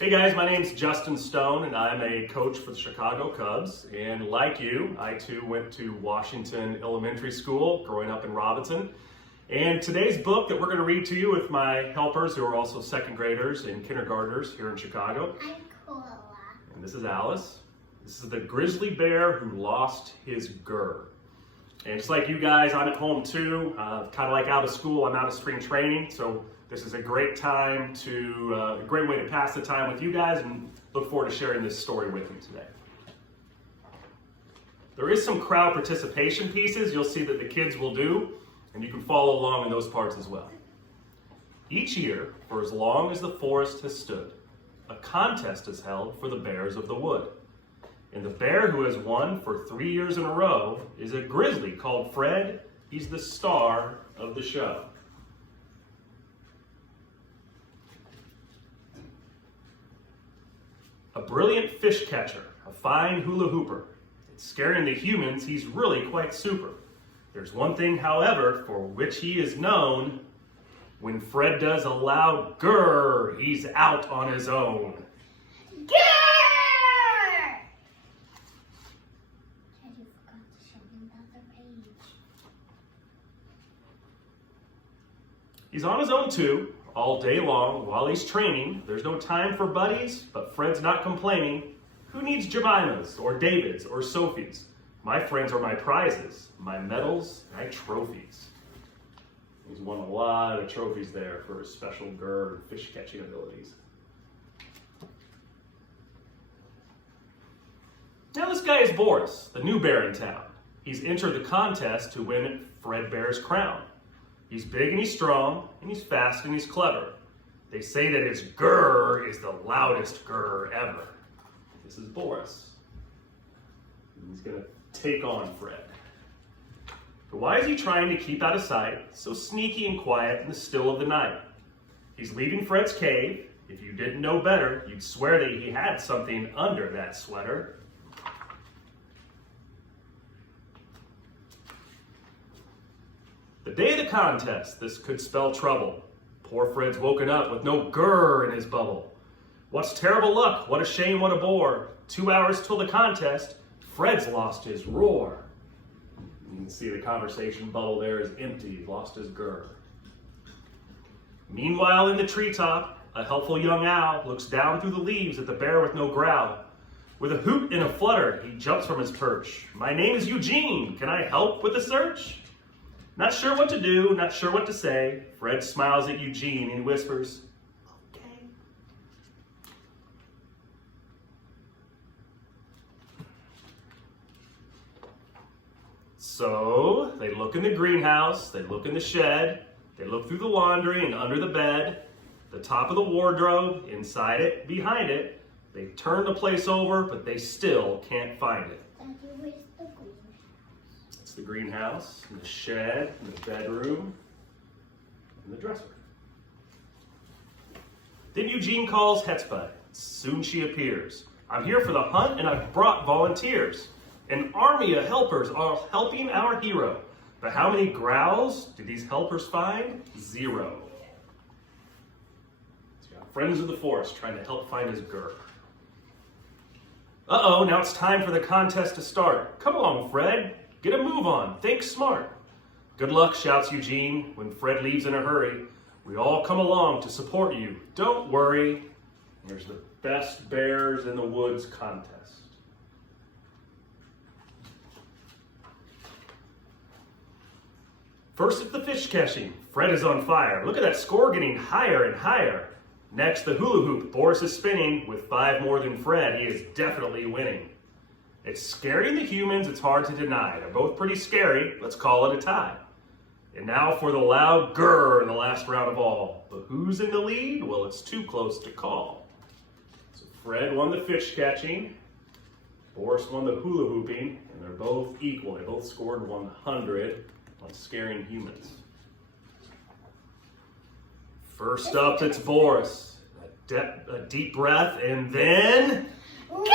Hey guys, my name's Justin Stone and I'm a coach for the Chicago Cubs. And like you, I too went to Washington Elementary School growing up in Robinson. And today's book that we're going to read to you with my helpers who are also second graders and kindergartners here in Chicago. I'm Cola. And this is Alice. This is the grizzly bear who lost his GRRRR. And just like you guys, I'm at home too, kind of like out of school, I'm out of spring training. So this is a great time a great way to pass the time with you guys, and look forward to sharing this story with you today. There is some crowd participation pieces you'll see that the kids will do, and you can follow along in those parts as well. Each year, for as long as the forest has stood, a contest is held for the bears of the wood. And the bear who has won for 3 years in a row is a grizzly called Fred. He's the star of the show. A brilliant fish catcher, a fine hula hooper. It's scaring the humans, he's really quite super. There's one thing, however, for which he is known. When Fred does a loud grrr, he's out on his own. GRRRR! Daddy forgot to show him the other page. He's on his own too, all day long while he's training. There's no time for buddies, but Fred's not complaining. Who needs Jemimas or Davids or Sophies? My friends are my prizes, my medals, my trophies. He's won a lot of trophies there for his special GRRRR and fish catching abilities. Now this guy is Boris, the new bear in town. He's entered the contest to win Fred Bear's crown. He's big and he's strong, and he's fast and he's clever. They say that his GRRRR is the loudest GRRR ever. This is Boris. He's gonna take on Fred. But why is he trying to keep out of sight, so sneaky and quiet in the still of the night? He's leaving Fred's cave. If you didn't know better, you'd swear that he had something under that sweater. The day of the contest, this could spell trouble. Poor Fred's woken up with no GRRRR in his bubble. What's terrible luck? What a shame, what a bore. 2 hours till the contest, Fred's lost his roar. You can see the conversation bubble there is empty. He's lost his GRRRR. Meanwhile, in the treetop, a helpful young owl looks down through the leaves at the bear with no growl. With a hoot and a flutter, he jumps from his perch. My name is Eugene. Can I help with the search? Not sure what to do, not sure what to say. Fred smiles at Eugene and whispers, okay. So they look in the greenhouse, they look in the shed, they look through the laundry and under the bed, the top of the wardrobe, inside it, behind it. They turn the place over, but they still can't find it. Daddy, where's the greenhouse? It's the greenhouse, and the shed, and the bedroom, and the dresser. Then Eugene calls Hetzbud. Soon she appears. I'm here for the hunt, and I've brought volunteers. An army of helpers are helping our hero. But how many growls did these helpers find? 0. So you got friends of the forest trying to help find his GRRRR. Uh-oh, now it's time for the contest to start. Come along, Fred. Get a move on. Think smart. Good luck, shouts Eugene when Fred leaves in a hurry. We all come along to support you. Don't worry. There's the Best Bears in the Woods contest. First it's the fish catching. Fred is on fire. Look at that score getting higher and higher. Next, the hula hoop. Boris is spinning. With 5 more than Fred, he is definitely winning. It's scaring the humans, it's hard to deny. They're both pretty scary. Let's call it a tie. And now for the loud GRRRR in the last round of all. But who's in the lead? Well, it's too close to call. So Fred won the fish catching. Boris won the hula hooping. And they're both equal. They both scored 100 on scaring humans. First up, it's Boris. A deep breath, and then... GRRRR!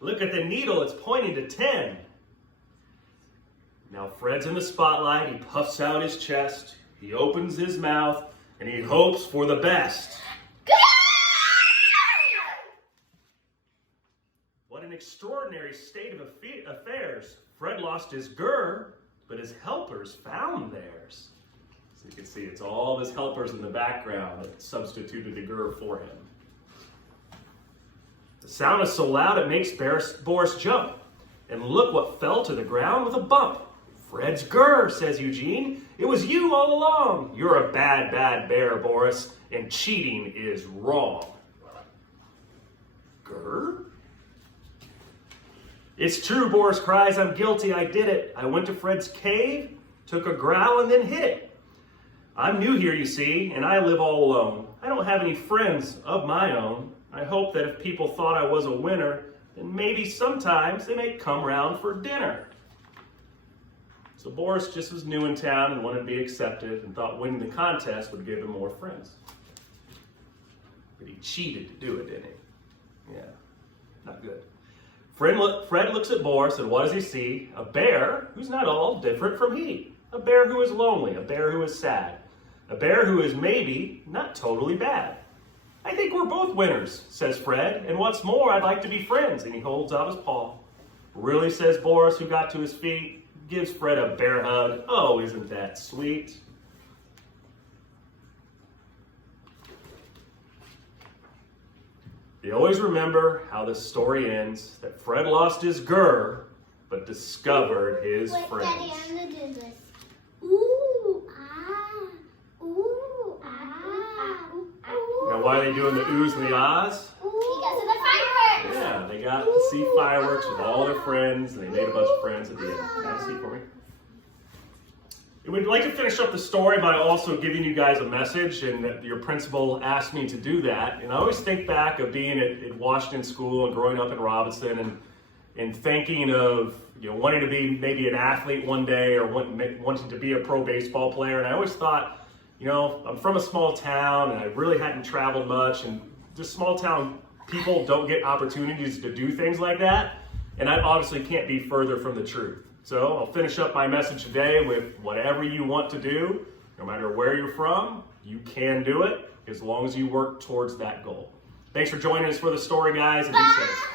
Look at the needle, it's pointing to 10. Now Fred's in the spotlight, he puffs out his chest, he opens his mouth, and he hopes for the best. extraordinary state of affairs. Fred lost his GRRRR, but his helpers found theirs. So you can see it's all of his helpers in the background that substituted the GRRRR for him. The sound is so loud it makes Boris jump. And look what fell to the ground with a bump. Fred's GRRRR, says Eugene. It was you all along. You're a bad, bad bear, Boris, and cheating is wrong. GRRRR? It's true, Boris cries. I'm guilty. I did it. I went to Fred's cave, took a growl, and then hid it. I'm new here, you see, and I live all alone. I don't have any friends of my own. I hope that if people thought I was a winner, then maybe sometimes they may come round for dinner. So Boris just was new in town and wanted to be accepted and thought winning the contest would give him more friends. But he cheated to do it, didn't he? Yeah, not good. Fred looks at Boris, and what does he see? A bear who's not all different from he. A bear who is lonely, a bear who is sad, a bear who is maybe not totally bad. I think we're both winners, says Fred, and what's more, I'd like to be friends, and he holds out his paw. Really, says Boris, who got to his feet, gives Fred a bear hug. Oh, isn't that sweet? You always remember how this story ends, that Fred lost his GRRRR, but discovered his friends. Daddy, I'm going to do this. Ooh, ah, ooh, ah, ooh. Now, why are they doing the oohs and the ahs? Because of the fireworks. Yeah, they got to see fireworks with all their friends, and they made a bunch of friends at the end. Have a seat for me. We'd like to finish up the story by also giving you guys a message, and that your principal asked me to do that. And I always think back of being at Washington School and growing up in Robinson, and thinking of wanting to be maybe an athlete one day or wanting to be a pro baseball player. And I always thought, I'm from a small town and I really hadn't traveled much, and just small town people don't get opportunities to do things like that. And I obviously can't be further from the truth. So I'll finish up my message today with whatever you want to do, no matter where you're from, you can do it as long as you work towards that goal. Thanks for joining us for the story, guys, and be safe.